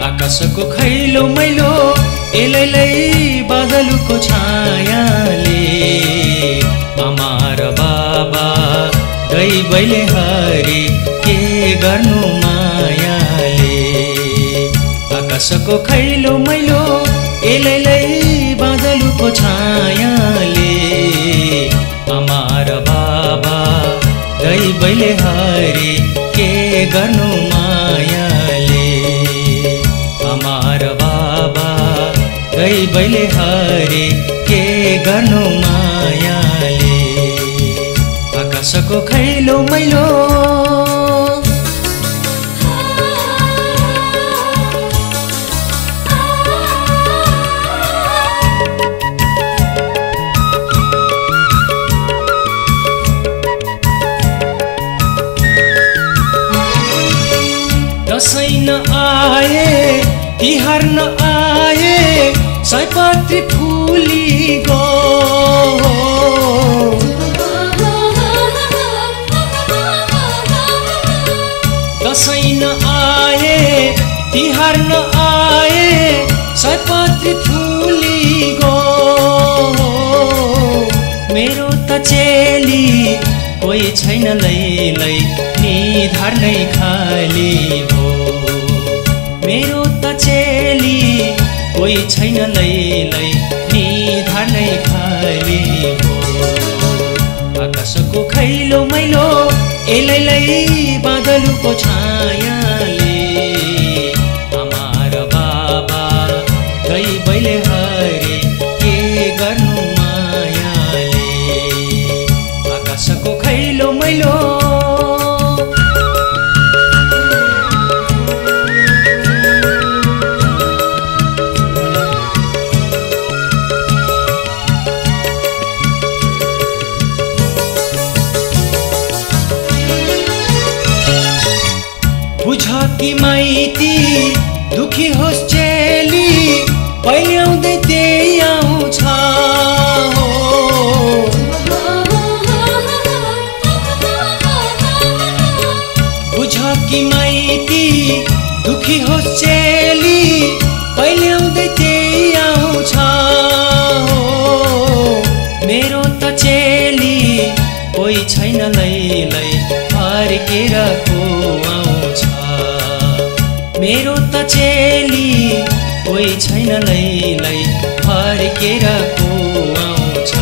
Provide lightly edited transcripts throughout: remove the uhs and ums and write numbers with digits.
आकाशको खैलो मैलो एलैलै बादलको छायाले आमा र बाबा दैवैले हरे के गर्नु मायाले। आकाशको खैलो मैलो एलैलै बादलको छायाले आमा र बाबा दैवैले हरे के गर्नु मायाले। आमा र बाबा दैवैले हरे के गर्नु मायाले। आकाशको खैलो मैलो दसैँ न आए तिहार न आए सयपत्री फुली गो। दसैँ न आए तिहार न आए सयपत्री फुली गो। मेरो त चेली कोही छैन लैलै निधार नै खाली भो। मेरो त चेली कोही छैन लैलै निधार नै खाली भो। आकाशको खैलो मैलो एलैलै बादलको छायाले आमा र बाबा दैवैले हरे के गर्नु मायाले। आकाशको खैलो मैलो बुझ कि माइती दुखी होस् चेली पहिले आउँदै त्यही आउँछ हो। बुझ कि माइती दुखी होस् चेली पहिले आउँदै त्यही आउँछ हो। मेरो त चेली कोही छैन लैलै फर्केर को आउँछ। मेरो त चेली कोही छैन लैलै फर्केर को आउँछ।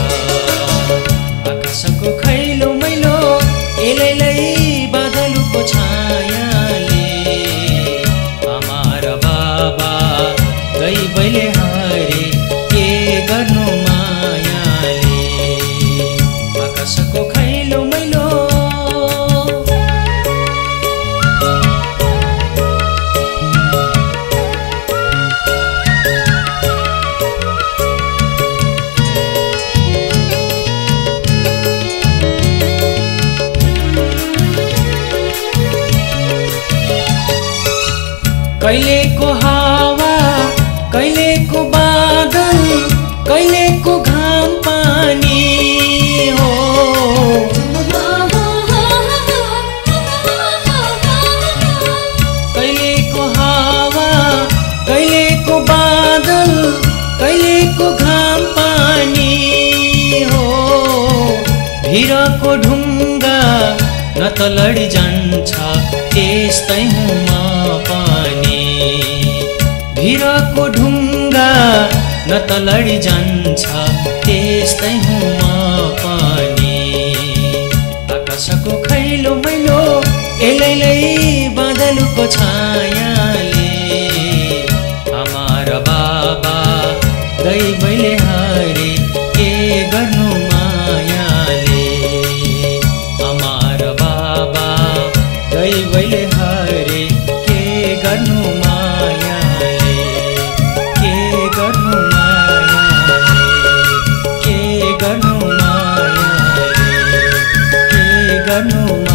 आकाशको खैलो मैलो एलैलै बादलको छायाले आमा र बाबा दैवैले हरे के गर्नु मायाले। आकाशको खैलो मैलो कहिलेको हावा कहिलेको बादल कहिलेको घाम पानी हो। कहिलेको हावा कहिलेको बादल कहिलेको घाम पानी हो। भिरको ढुङ्गा न त लडी जान्छ त्यस्तै हुँ म पनि। भिरको ढुङ्गा न त लडी जान्छ त्यस्तै हुँ म पनि। आकाशको खैलो मैलो एलैलै बादलको छायाले आमा र बाबा दैवैले हरे के गर्नु मायाले। आमा र बाबा दैवैले हरे के गर्नु मायाले। के गर्नु मायाले। के गर्नु गर्नु